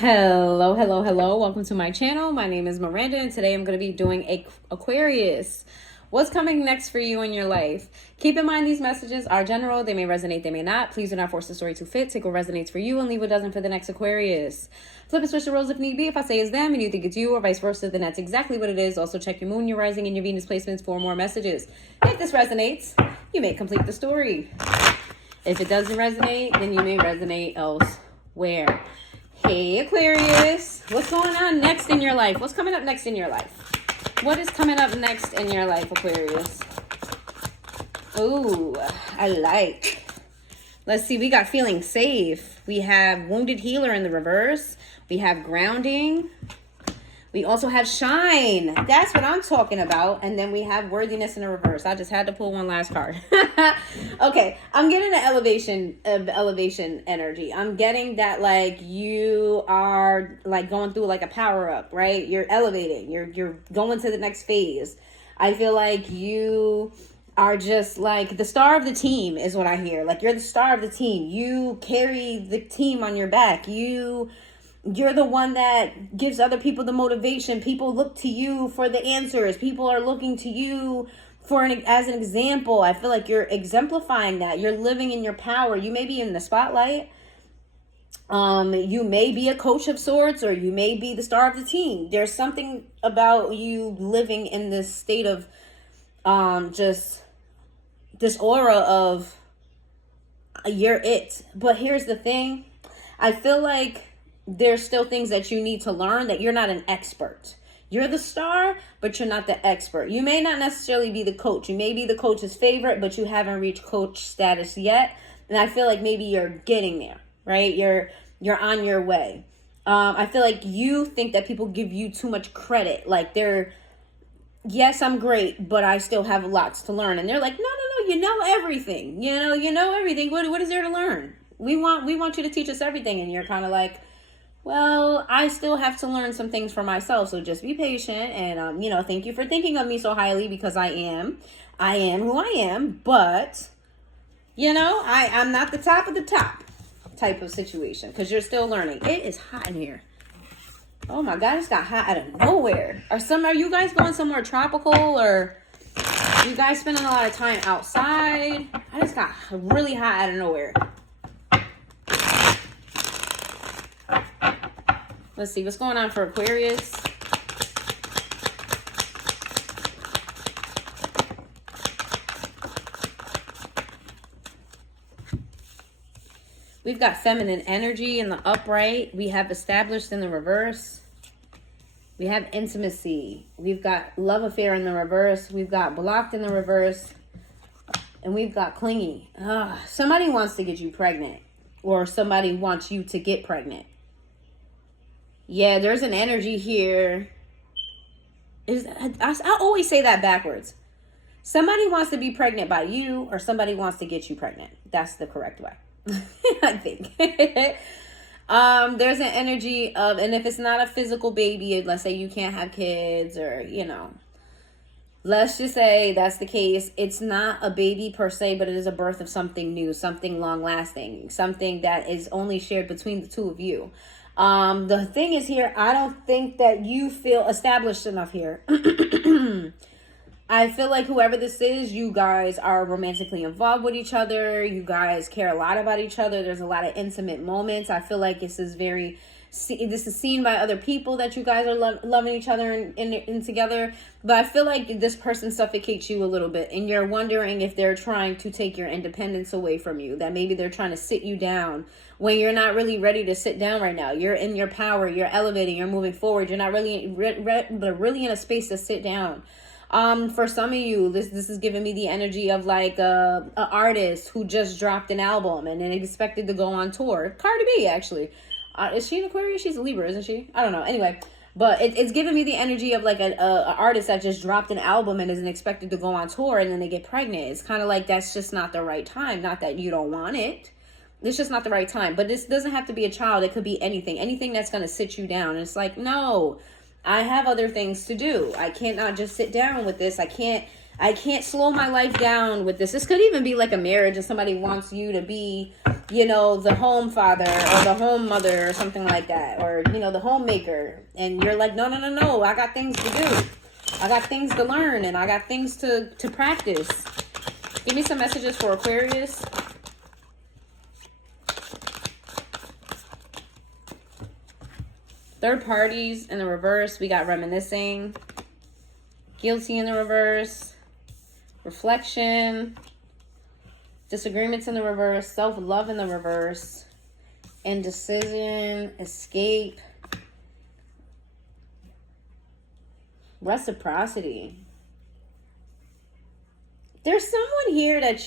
Hello, hello, hello. Welcome to my channel. My name is Miranda, and today I'm going to be doing Aquarius. What's coming next for you in your life? Keep in mind these messages are general. They may resonate, they may not. Please do not force the story to fit. Take what resonates for you and leave what doesn't for the next Aquarius. Flip and switch the roles if need be. If I say it's them and you think it's you or vice versa, then that's exactly what it is. Also check your moon, your rising, and your Venus placements for more messages. If this resonates, you may complete the story. If it doesn't resonate, then you may resonate elsewhere. Hey Aquarius, what's going on next in your life? What's coming up next in your life? What is coming up next in your life, Aquarius? Ooh, I like. Let's see, we got feeling safe. We have wounded healer in the reverse. We have grounding. We also have shine. That's what I'm talking about. And then we have worthiness in the reverse. I just had to pull one last card. Okay, I'm getting the elevation energy. I'm getting that like you are like going through like a power up, right? You're elevating. You're going to the next phase. I feel like you are just like the star of the team is what I hear. Like you're the star of the team. You carry the team on your back. You're the one that gives other people the motivation. People look to you for the answers. People are looking to you as an example. I feel like you're exemplifying that. You're living in your power. You may be in the spotlight. You may be a coach of sorts, or you may be the star of the team. There's something about you living in this state of just this aura of you're it. But here's the thing. I feel like there's still things that you need to learn, that you're not an expert. You're the star, but you're not the expert. You may not necessarily be the coach. You may be the coach's favorite, but you haven't reached coach status yet. And I feel like maybe you're getting there, right? You're on your way. I feel like you think that people give you too much credit. Like yes, I'm great, but I still have lots to learn. And they're like, no, you know everything. You know everything. What is there to learn? We want you to teach us everything. And you're kind of like, well, I still have to learn some things for myself. So just be patient. And, thank you for thinking of me so highly, because I am who I am. But, I'm not the top of the top type of situation, because you're still learning. It is hot in here. Oh my God, it's got hot out of nowhere. Are you guys going somewhere tropical, or you guys spending a lot of time outside? I just got really hot out of nowhere. Let's see what's going on for Aquarius. We've got feminine energy in the upright. We have established in the reverse. We have intimacy. We've got love affair in the reverse. We've got blocked in the reverse. And we've got clingy. Somebody wants to get you pregnant, or somebody wants you to get pregnant. Yeah, there's an energy here. I always say that backwards. Somebody wants to be pregnant by you, or somebody wants to get you pregnant. That's the correct way, I think. There's an energy of, and if it's not a physical baby, let's say you can't have kids, or, let's just say that's the case. It's not a baby per se, but it is a birth of something new, something long lasting, something that is only shared between the two of you. The thing is here, I don't think that you feel established enough here. I feel like whoever this is, you guys are romantically involved with each other. You guys care a lot about each other. There's a lot of intimate moments. I feel like this is seen by other people, that you guys are loving each other and together. But I feel like this person suffocates you a little bit, and you're wondering if they're trying to take your independence away from you, that maybe they're trying to sit you down when you're not really ready to sit down right now. You're in your power, you're elevating, you're moving forward. You're not really really in a space to sit down. For some of you, this is giving me the energy of like a artist who just dropped an album and then expected to go on tour. Cardi B, actually. Is she an Aquarius? She's a Libra, isn't she? I don't know. Anyway, but it's giving me the energy of like a artist that just dropped an album and isn't expected to go on tour, and then they get pregnant. It's kind of like that's just not the right time. Not that you don't want it. It's just not the right time. But this doesn't have to be a child. It could be anything that's going to sit you down. And it's like, no, I have other things to do. I cannot just sit down with this. I I can't slow my life down with this. This could even be like a marriage and somebody wants you to be, you know, the home father or the home mother or something like that. Or, you know, the homemaker. And you're like, no. I got things to do. I got things to learn and I got things to practice. Give me some messages for Aquarius. Third parties in the reverse. We got reminiscing. Guilty in the reverse. Reflection. Disagreements in the reverse. Self-love in the reverse. Indecision. Escape. Reciprocity. There's someone here that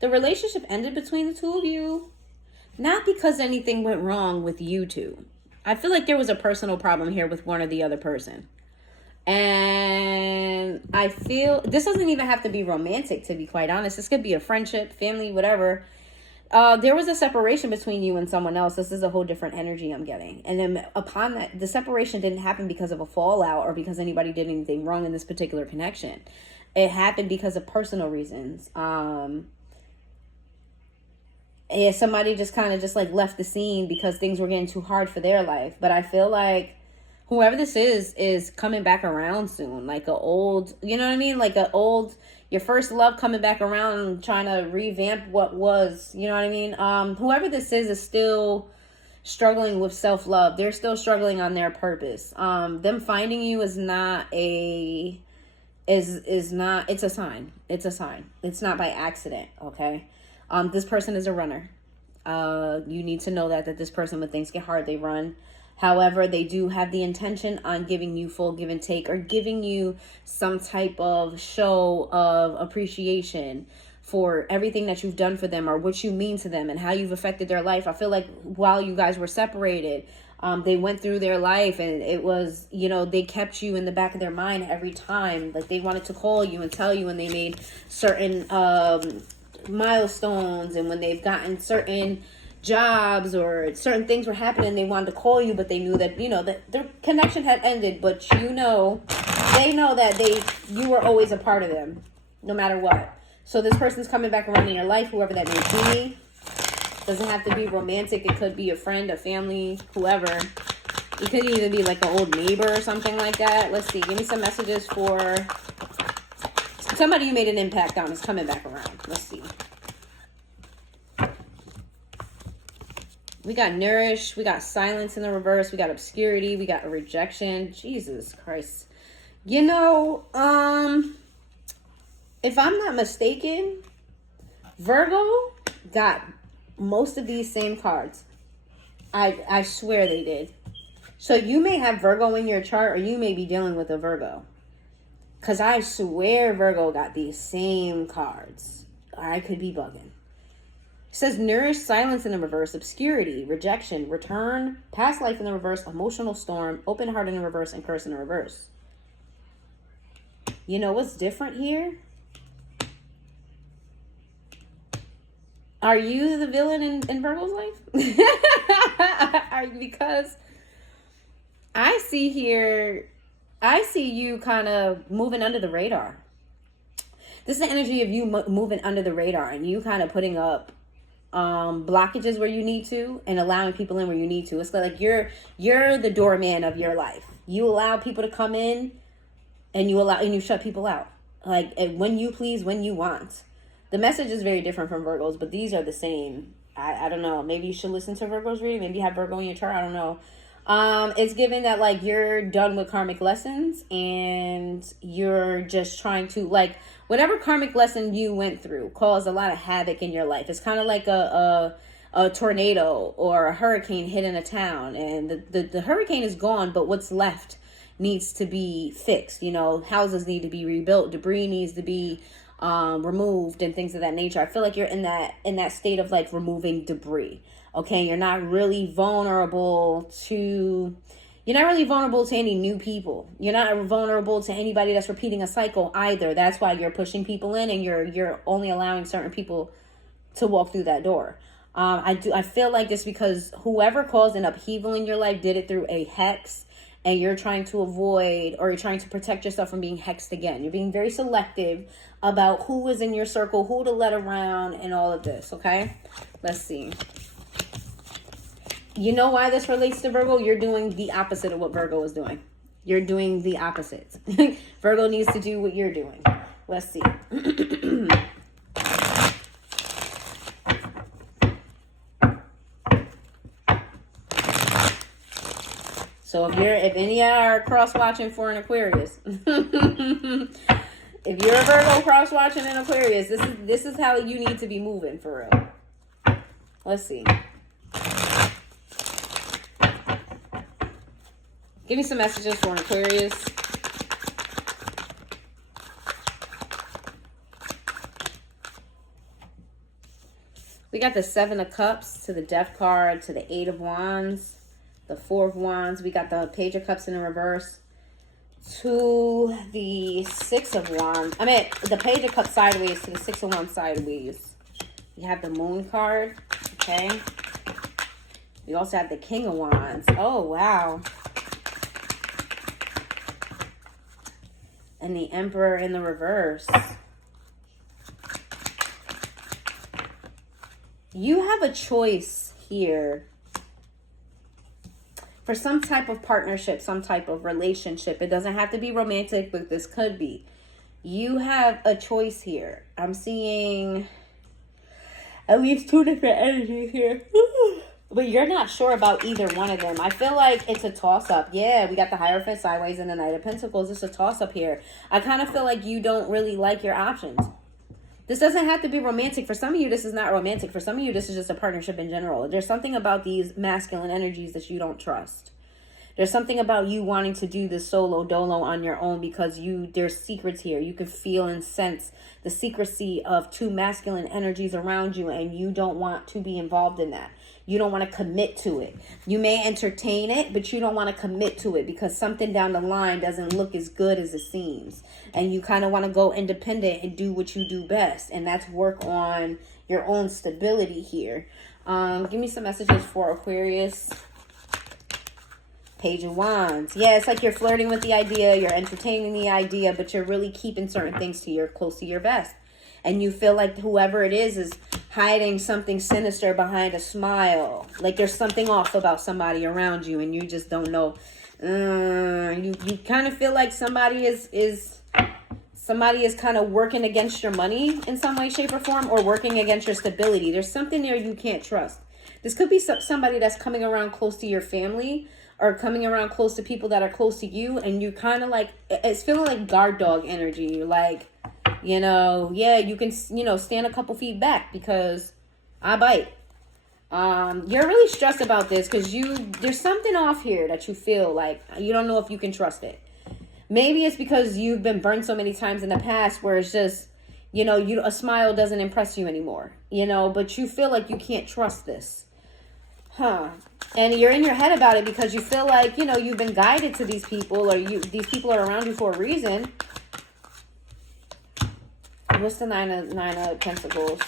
the relationship ended between the two of you. Not because anything went wrong with you two. I feel like there was a personal problem here with one or the other person. And I feel this doesn't even have to be romantic, to be quite honest. This could be a friendship, family, whatever. There was a separation between you and someone else. This is a whole different energy I'm getting. And then upon that, the separation didn't happen because of a fallout or because anybody did anything wrong in this particular connection. It happened because of personal reasons. Yeah, somebody just kind of just like left the scene because things were getting too hard for their life. But I feel like whoever this is coming back around soon. Like a old, you know what I mean? Like a old, your first love coming back around and trying to revamp what was, you know what I mean? Whoever this is still struggling with self-love. They're still struggling on their purpose. Them finding you is not a, is not, it's a sign. It's a sign. It's not by accident, okay? This person is a runner. You need to know that this person, when things get hard, they run. However, they do have the intention on giving you full give and take or giving you some type of show of appreciation for everything that you've done for them or what you mean to them and how you've affected their life. I feel like while you guys were separated, they went through their life and it was, you know, they kept you in the back of their mind every time. Like they wanted to call you and tell you when they made certain milestones and when they've gotten certain jobs or certain things were happening, they wanted to call you, but they knew that, you know, that their connection had ended, but you know, they know that you were always a part of them no matter what. So this person's coming back around in your life, whoever that may be. Doesn't have to be romantic. It could be a friend, a family, whoever. It could even be like an old neighbor or something like that. Let's see. Give me some messages for somebody you made an impact on is coming back around. Let's see. We got nourish. We got silence in the reverse. We got obscurity. We got a rejection. Jesus Christ. You know, if I'm not mistaken, Virgo got most of these same cards. I swear they did. So you may have Virgo in your chart or you may be dealing with a Virgo. Because I swear Virgo got these same cards. I could be bugging. It says nourish, silence in the reverse, obscurity, rejection, return, past life in the reverse, emotional storm, open heart in the reverse, and curse in the reverse. You know what's different here? Are you the villain in Virgo's life? Because I see you kind of moving under the radar. This is the energy of you moving under the radar and you kind of putting up blockages where you need to and allowing people in where you need to. It's like you're the doorman of your life. You allow people to come in and you shut people out. Like when you please, when you want. The message is very different from Virgos, but these are the same. I don't know. Maybe you should listen to Virgo's reading. Maybe you have Virgo in your chart. I don't know. It's given that like you're done with karmic lessons and you're just trying to like whatever karmic lesson you went through caused a lot of havoc in your life. It's kind of like a tornado or a hurricane hitting a town, and the hurricane is gone, but what's left needs to be fixed. You know, houses need to be rebuilt, debris needs to be removed and things of that nature. I feel like you're in that state of like removing debris. Okay, you're not really vulnerable to any new people. You're not vulnerable to anybody that's repeating a cycle either. That's why you're pushing people in and you're only allowing certain people to walk through that door. I feel like this because whoever caused an upheaval in your life did it through a hex and you're trying to avoid, or you're trying to protect yourself from being hexed again. You're being very selective about who is in your circle, who to let around, and all of this, okay? Let's see. You know why this relates to Virgo? You're doing the opposite of what Virgo is doing. You're doing the opposite. Virgo needs to do what you're doing. Let's see. So if any are cross-watching for an Aquarius, if you're a Virgo cross-watching an Aquarius, this is how you need to be moving for real. Let's see. Give me some messages for an Aquarius. We got the 7 of Cups to the Death card, to the 8 of Wands, the 4 of Wands. We got the Page of Cups in the reverse to the 6 of Wands. I mean, the Page of Cups sideways to the 6 of Wands sideways. We have the Moon card, okay? We also have the King of Wands. Oh, wow. And the Emperor in the reverse. You have a choice here for some type of partnership, some type of relationship. It doesn't have to be romantic, but this could be. You have a choice here. I'm seeing at least 2 different energies here. But you're not sure about either one of them. I feel like it's a toss-up. Yeah, we got the Hierophant sideways and the Knight of Pentacles. It's a toss-up here. I kind of feel like you don't really like your options. This doesn't have to be romantic. For some of you, this is not romantic. For some of you, this is just a partnership in general. There's something about these masculine energies that you don't trust. There's something about you wanting to do this solo dolo on your own because there's secrets here. You can feel and sense the secrecy of 2 masculine energies around you, and you don't want to be involved in that. You don't want to commit to it. You may entertain it, but you don't want to commit to it because something down the line doesn't look as good as it seems. And you kind of want to go independent and do what you do best. And that's work on your own stability here. Give me some messages for Aquarius. Page of Wands. Yeah, it's like you're flirting with the idea. You're entertaining the idea, but you're really keeping certain things close to your vest. And you feel like whoever it is hiding something sinister behind a smile. Like there's something off about somebody around you and you just don't know. You kind of feel like somebody is kind of working against your money in some way, shape, or form, or working against your stability. There's something there you can't trust. This could be somebody that's coming around close to your family or coming around close to people that are close to you, and you kind of like, it's feeling like guard dog energy. Like, you know, yeah, you can, stand a couple feet back because I bite. You're really stressed about this because there's something off here that you feel like you don't know if you can trust it. Maybe it's because you've been burned so many times in the past where it's just, a smile doesn't impress you anymore, but you feel like you can't trust this. And you're in your head about it because you feel like, you've been guided to these people, or these people are around you for a reason. What's the Nine of Pentacles?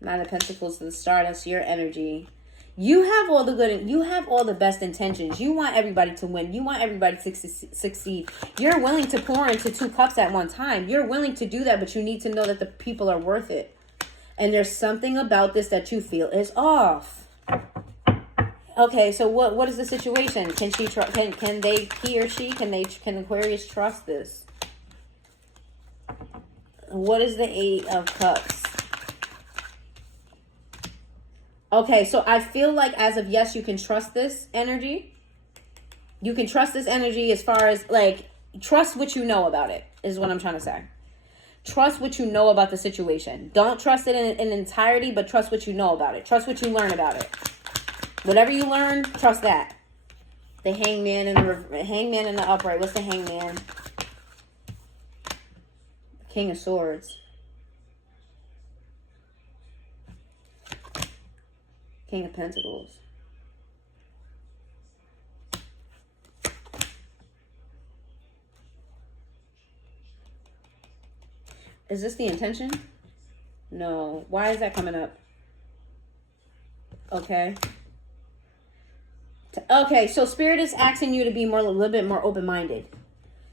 9 of Pentacles to the Star. That's your energy. You have all the best intentions. You want everybody to win. You want everybody to succeed. You're willing to pour into 2 cups at one time. You're willing to do that, but you need to know that the people are worth it. And there's something about this that you feel is off. Okay, so what is the situation? Can Aquarius trust this? What is the 8 of Cups? Okay, so I feel like as of yes, you can trust this energy. You can trust this energy as far as like, trust what you know about it is what I'm trying to say. Trust what you know about the situation. Don't trust it in entirety, but trust what you know about it. Trust what you learn about it. Whatever you learn, trust that. The Hangman and the upright. What's the Hangman? King of Swords. King of Pentacles. Is this the intention? No. Why is that coming up? Okay. Okay, so Spirit is asking you to be a little bit more open-minded.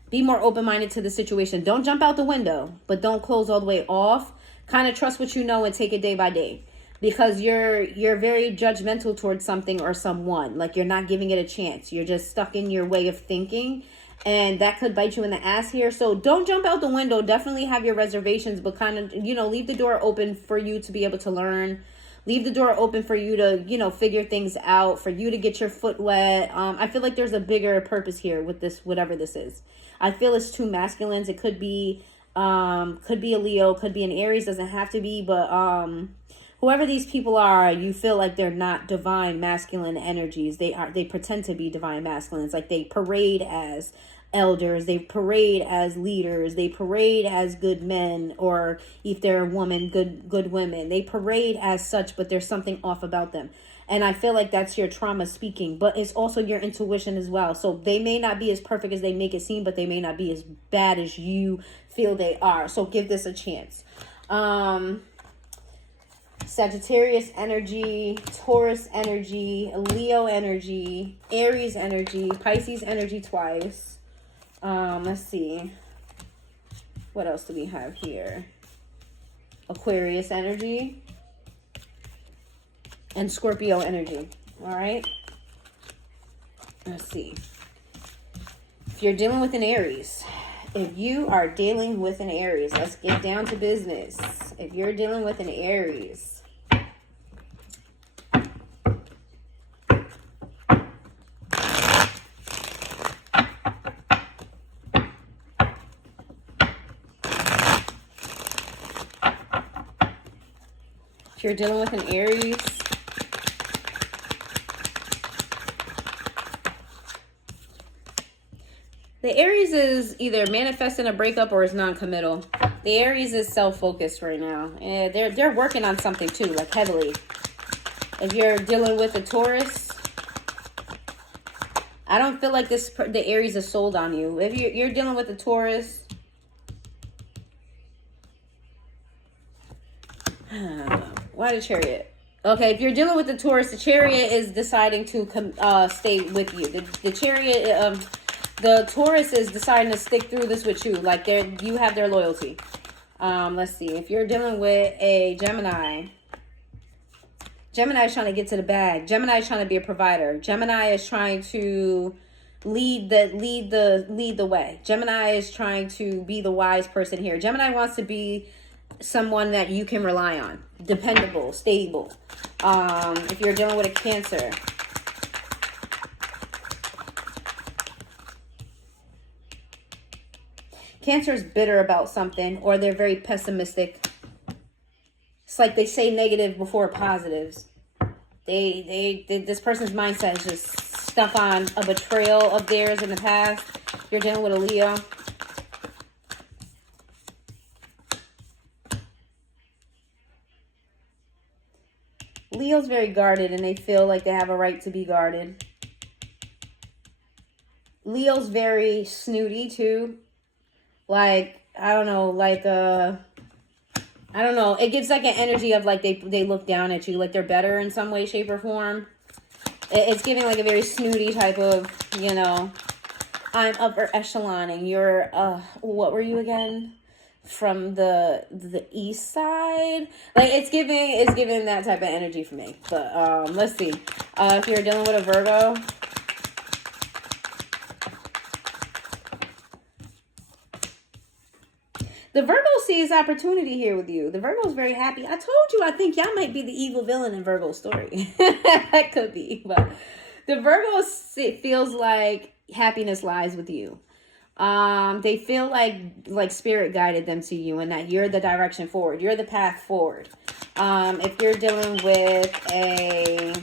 Be more open-minded to the situation. Don't jump out the window, but don't close all the way off. Kind of trust what you know and take it day by day. Because you're very judgmental towards something or someone. Like you're not giving it a chance. You're just stuck in your way of thinking. And that could bite you in the ass here. So don't jump out the window. Definitely have your reservations, but kind of, leave the door open for you to be able to learn. Leave the door open for you to, figure things out, for you to get your foot wet. I feel like there's a bigger purpose here with this, whatever this is. I feel it's two masculines. It could be a Leo, could be an Aries, doesn't have to be, but whoever these people are, you feel like they're not divine masculine energies. They pretend to be divine masculines. Like they parade as elders, they parade as leaders, they parade as good men, or if they're a woman, good women. They parade as such, but there's something off about them. And I feel like that's your trauma speaking, but it's also your intuition as well. So they may not be as perfect as they make it seem, but they may not be as bad as you feel they are. So give this a chance. Sagittarius energy, Taurus energy, Leo energy, Aries energy, Pisces energy twice. Let's see. What else do we have here? Aquarius energy and Scorpio energy. All right. Let's see. If you're dealing with an Aries, if you are dealing with an Aries, let's get down to business. If you're dealing with an Aries, if you're dealing with an Aries, the Aries is either manifesting a breakup or is non-committal. The Aries is self-focused right now. And they're working on something too, like heavily. If you're dealing with a Taurus, I don't feel like the Aries is sold on you. If you're dealing with a Taurus, why the Chariot? Okay, if you're dealing with the Taurus, the Chariot is deciding to stay with you. The Chariot, the Taurus is deciding to stick through this with you. Like you have their loyalty. Let's see. If you're dealing with a Gemini, Gemini is trying to get to the bag. Gemini is trying to be a provider. Gemini is trying to lead the way. Gemini is trying to be the wise person here. Gemini wants to be someone that you can rely on, dependable, stable. If you're dealing with a Cancer, Cancer is bitter about something, or they're very pessimistic. It's like they say negative before positives. This person's mindset is just stuck on a betrayal of theirs in the past. You're dealing with a Leo. Leo's very guarded, and they feel like they have a right to be guarded. Leo's very snooty too. Like, I don't know, I don't know. It gives like an energy of like they look down at you, like they're better in some way, shape, or form. It's giving like a very snooty type of, I'm upper echeloning. You're, what were you again? From the east side? Like it's giving that type of energy for me. But let's see. If you're dealing with a Virgo, the Virgo sees opportunity here with you. The Virgo is very happy. I told you, I think y'all might be the evil villain in Virgo's story. That could be. But the Virgo feels like happiness lies with you. They feel like spirit guided them to you and that you're the direction forward. You're the path forward. If you're dealing with a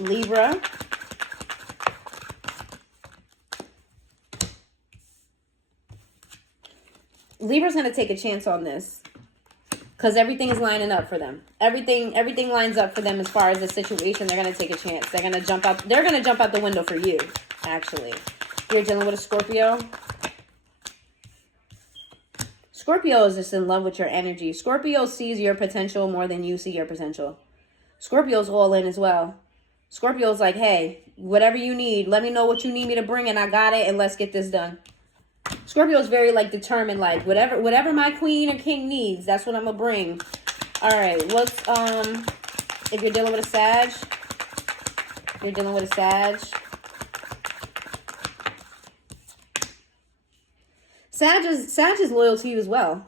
Libra, Libra's going to take a chance on this because everything is lining up for them. Everything lines up for them as far as the situation. They're going to take a chance. They're going to jump out. They're going to jump out the window for you, actually. If you're dealing with a Scorpio, Scorpio is just in love with your energy. Scorpio sees your potential more than you see your potential. Scorpio's all in as well. Scorpio's like, hey, whatever you need, let me know what you need me to bring and I got it and let's get this done. Scorpio's very like determined, like whatever my queen or king needs, that's what I'm gonna bring. All right, what's if you're dealing with a Sag, Sag is loyal to you as well.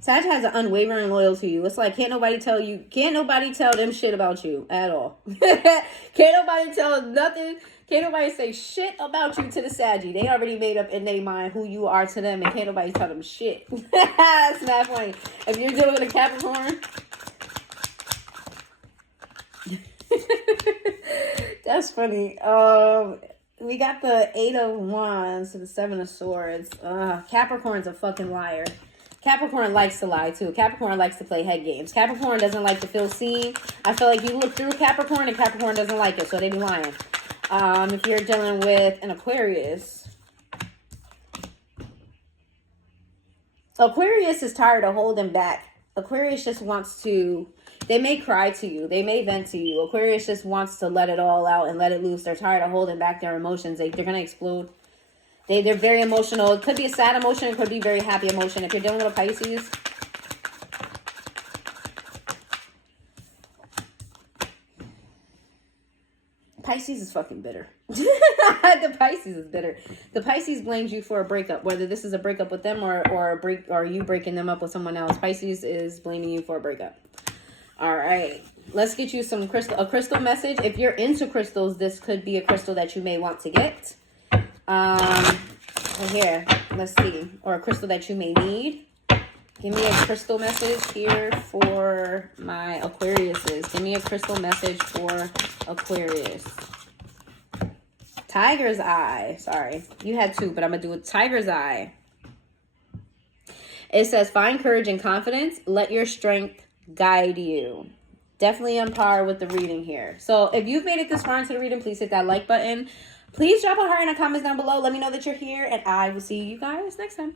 Sag has an unwavering loyalty to you. It's like can't nobody tell them shit about you at all. Can't nobody tell nothing. Can't nobody say shit about you to the Saggy. They already made up in their mind who you are to them, and can't nobody tell them shit. It's not funny. If you're dealing with a Capricorn, that's funny. We got the 8 of Wands to the 7 of Swords. Capricorn's a fucking liar. Capricorn likes to lie too. Capricorn likes to play head games. Capricorn doesn't like to feel seen. I feel like you look through Capricorn and Capricorn doesn't like it, so they be lying. If you're dealing with an Aquarius, Aquarius is tired of holding back. Aquarius just wants to, they may cry to you. They may vent to you. Aquarius just wants to let it all out and let it loose. They're tired of holding back their emotions. They're going to explode. They're very emotional. It could be a sad emotion. It could be very happy emotion. If you're dealing with a Pisces, Pisces is fucking bitter. The Pisces is bitter. The Pisces blames you for a breakup, whether this is a breakup with them or you breaking them up with someone else. Pisces is blaming you for a breakup. All right, let's get you a crystal message. If you're into crystals, this could be a crystal that you may want to get. Here, let's see, or a crystal that you may need. Give me a crystal message here for my Aquariuses. Give me a crystal message for Aquarius. Tiger's Eye. Sorry, you had 2, but I'm going to do a Tiger's Eye. It says, find courage and confidence. Let your strength guide you. Definitely on par with the reading here. So if you've made it this far into the reading, please hit that like button. Please drop a heart in the comments down below. Let me know that you're here, and I will see you guys next time.